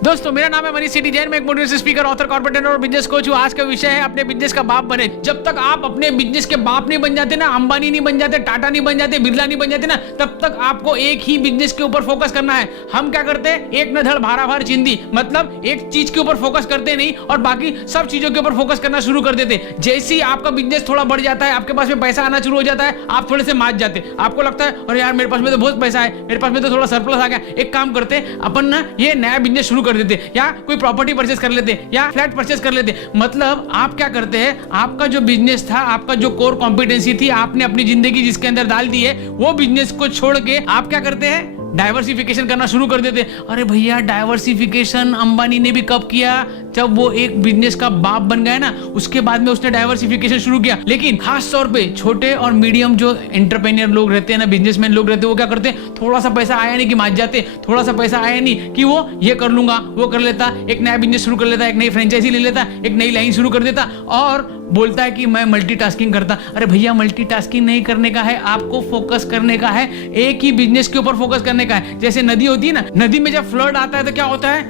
दोस्तों मेरा नाम है मनीष सिटी जैन, मैं एक मोटिवेशनल स्पीकर, ऑथर, कॉर्पोरेट और बिजनेस कोच हूँ। आज का विषय है अपने बिजनेस का बाप बने। जब तक आप अपने बिजनेस के बाप नहीं बन जाते ना, अंबानी नहीं बन जाते, टाटा नहीं बन जाते, बिरला नहीं बन जाते ना, तब तक आपको एक ही बिजनेस के ऊपर फोकस करना है। हम क्या करते हैं, एक न धड़ भारा भार चिंदी, मतलब एक चीज के ऊपर फोकस करते नहीं और बाकी सब चीजों के ऊपर फोकस करना शुरू कर देते। जैसे ही आपका बिजनेस थोड़ा बढ़ जाता है, आपके पास में पैसा आना शुरू हो जाता है, आप थोड़े से मात जाते। आपको लगता है अरे यार मेरे पास में तो बहुत पैसा है, मेरे पास में तो थोड़ा सरप्लस आ गया, एक काम करते अपन ना ये नया बिजनेस शुरू कर देते, या कोई प्रॉपर्टी परचेस कर लेते, या फ्लैट परचेस कर लेते। मतलब आप क्या करते हैं, आपका जो बिजनेस था, आपका जो कोर कॉम्पिटेंसी थी, आपने अपनी जिंदगी जिसके अंदर डाल दी है, वो बिजनेस को छोड़ के आप क्या करते हैं, डाइवर्सिफिकेशन करना शुरू कर देते। अरे भैया डाइवर्सिफिकेशन अंबानी ने भी कब किया, जब वो एक बिजनेस का बाप बन गया ना, उसके बाद में उसने डाइवर्सिफिकेशन शुरू किया। लेकिन खास तौर पे छोटे और मीडियम जो एंटरप्रेन्योर लोग रहते हैं ना, बिजनेसमैन लोग रहते हैं, वो क्या करते हैं, थोड़ा सा पैसा आया नहीं कि मात जाते, थोड़ा सा पैसा आया नहीं कि वो ये कर लूंगा, वो कर लेता, एक नया बिजनेस शुरू कर लेता, एक नई फ्रेंचाइजी ले लेता, एक नई लाइन शुरू कर देता और बोलता है कि मैं मल्टीटास्किंग करता। अरे भैया मल्टीटास्किंग नहीं करने का है, आपको फोकस करने का है, एक ही बिजनेस के ऊपर फोकस करने का है। जैसे नदी होती है ना, नदी में जब फ्लड आता है तो क्या होता है,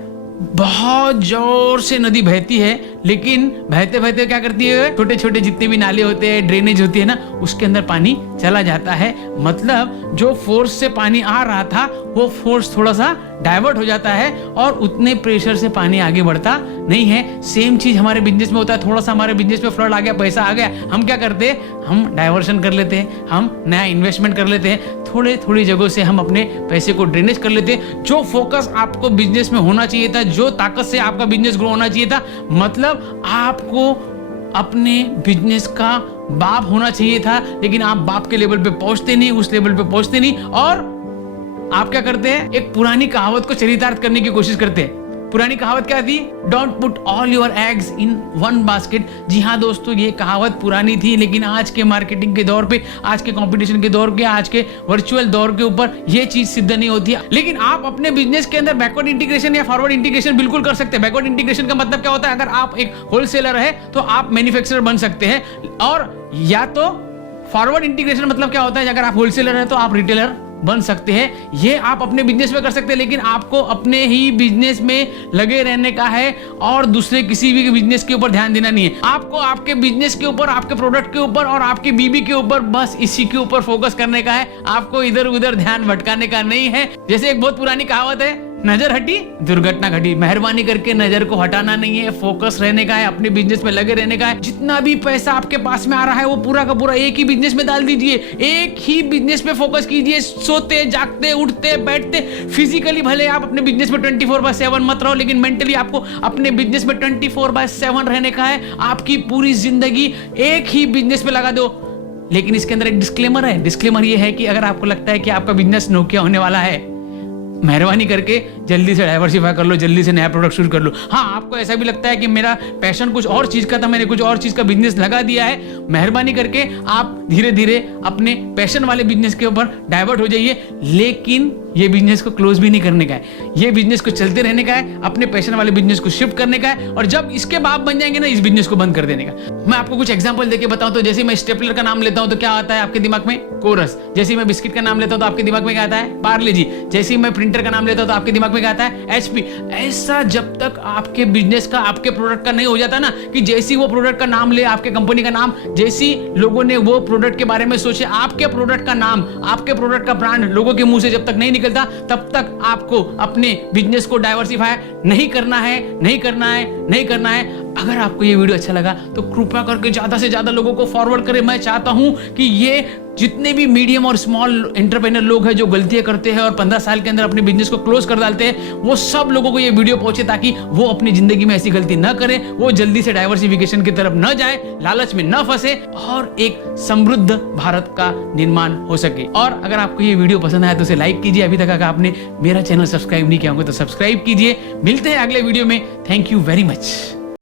बहुत जोर से नदी बहती है, लेकिन बहते बहते क्या करती है, छोटे छोटे जितने भी नाले होते हैं, ड्रेनेज होती है ना, उसके अंदर पानी चला जाता है। मतलब जो फोर्स से पानी आ रहा था वो फोर्स थोड़ा सा डाइवर्ट हो जाता है और उतने प्रेशर से पानी आगे बढ़ता नहीं है। सेम चीज हमारे बिजनेस में होता है। थोड़ा सा हमारे बिजनेस में फ्लड आ गया, पैसा आ गया, हम क्या करते हैं, हम डाइवर्शन कर लेते हैं, हम नया इन्वेस्टमेंट कर लेते हैं, थोड़े थोड़ी जगहों से हम अपने पैसे को ड्रेनेज कर लेते हैं। जो फोकस आपको बिजनेस में होना चाहिए था, जो ताकत से आपका बिजनेस ग्रो होना चाहिए था, मतलब आपको अपने बिजनेस का बाप होना चाहिए था, लेकिन आप बाप के लेवल पे पहुंचते नहीं, उस लेवल पे पहुंचते नहीं और आप क्या करते हैं, एक पुरानी कहावत को चरितार्थ करने की कोशिश करते हैं। पुरानी कहावत क्या थी, don't put all your eggs in one basket. जी हाँ दोस्तों, ये कहावत पुरानी थी, लेकिन आज के मार्केटिंग के दौर पे, आज के कंपटीशन के दौर के, आज के वर्चुअल दौर के ऊपर ये चीज सिद्ध नहीं होती है। लेकिन आप अपने बिजनेस के अंदर बैकवर्ड इंटीग्रेशन या फॉरवर्ड इंटीग्रेशन बिल्कुल कर सकते हैं। बैकवर्ड इंटीग्रेशन का मतलब क्या होता है, अगर आप एक होलसेलर है तो आप मैन्युफैक्चरर बन सकते हैं, और या तो फॉरवर्ड इंटीग्रेशन मतलब क्या होता है, अगर आप होलसेलर है तो आप रिटेलर बन सकते हैं। ये आप अपने बिजनेस में कर सकते हैं, लेकिन आपको अपने ही बिजनेस में लगे रहने का है और दूसरे किसी भी बिजनेस के ऊपर ध्यान देना नहीं है। आपको आपके बिजनेस के ऊपर, आपके प्रोडक्ट के ऊपर और आपकी बीबी के ऊपर, बस इसी के ऊपर फोकस करने का है। आपको इधर उधर ध्यान भटकाने का नहीं है। जैसे एक बहुत पुरानी कहावत है, नजर हटी दुर्घटना घटी। मेहरबानी करके नजर को हटाना नहीं है, फोकस रहने का है, अपने बिजनेस में लगे रहने का है। जितना भी पैसा आपके पास में आ रहा है वो पूरा का पूरा एक ही बिजनेस में डाल दीजिए, एक ही बिजनेस पे फोकस कीजिए। सोते जागते उठते बैठते, फिजिकली भले आप अपने बिजनेस में 24/7 मत रहो, लेकिन मेंटली आपको अपने बिजनेस में 24/7 रहने का है। आपकी पूरी जिंदगी एक ही बिजनेस पे लगा दो। लेकिन इसके अंदर एक डिस्क्लेमर है। डिस्क्लेमर ये है कि अगर आपको लगता है कि आपका बिजनेस नोकिया होने वाला है, मेहरबानी करके जल्दी से डाइवर्सिफाई कर लो, जल्दी से नया प्रोडक्ट शुरू कर लो। हाँ, आपको ऐसा भी लगता है कि मेरा पैशन कुछ और चीज का था, मैंने कुछ और चीज का बिजनेस लगा दिया है, मेहरबानी करके आप धीरे धीरे अपने पैशन वाले बिजनेस के ऊपर डाइवर्ट हो जाइए। लेकिन ये बिजनेस को क्लोज भी नहीं करने का है, ये बिजनेस को चलते रहने का है, अपने पैशन वाले बिजनेस को शिफ्ट करने का है, और जब इसके बाप बन जाएंगे ना, इस बिजनेस को बंद कर देने का। मैं आपको कुछ एग्जांपल देके बताऊं तो जैसे मैं स्टेपलर का नाम लेता हूं तो क्या आता है आपके दिमाग में, कोरस। जैसे मैं बिस्किट का नाम लेता हूं तो आपके दिमाग में क्या आता है, पार्ले जी। जैसे मैं प्रिंटर का नाम लेता हूं तो आपके दिमाग में क्या आता है, HP। ऐसा जब तक आपके बिजनेस का, आपके प्रोडक्ट का नहीं हो जाता ना, कि जैसी वो प्रोडक्ट का नाम ले, आपके कंपनी का नाम, जैसी लोगों ने वो प्रोडक्ट के बारे में सोचे, आपके प्रोडक्ट का नाम, आपके प्रोडक्ट का ब्रांड लोगों के मुंह से जब तक नहीं निकलता, तब तक आपको अपने बिजनेस को डाइवर्सिफाई नहीं करना है, नहीं करना है, नहीं करना है। अगर आपको ये वीडियो अच्छा लगा तो कृपया करके ज्यादा से ज्यादा लोगों को फॉरवर्ड करें। मैं चाहता हूं कि ये जितने भी मीडियम और स्मॉल एंटरप्रेन्योर लोग हैं जो गलतियां करते हैं और 15 साल के अंदर अपने बिजनेस को क्लोज कर डालते हैं, वो सब लोगों को ये वीडियो पहुंचे, ताकि वो अपनी जिंदगी में ऐसी गलती न करें, वो जल्दी से डाइवर्सिफिकेशन की तरफ न जाए, लालच में न फंसे और एक समृद्ध भारत का निर्माण हो सके। और अगर आपको ये वीडियो पसंद आया तो उसे लाइक कीजिए। अभी तक अगर आपने मेरा चैनल सब्सक्राइब नहीं किया होगा तो सब्सक्राइब कीजिए। मिलते हैं अगले वीडियो में। Thank you very much.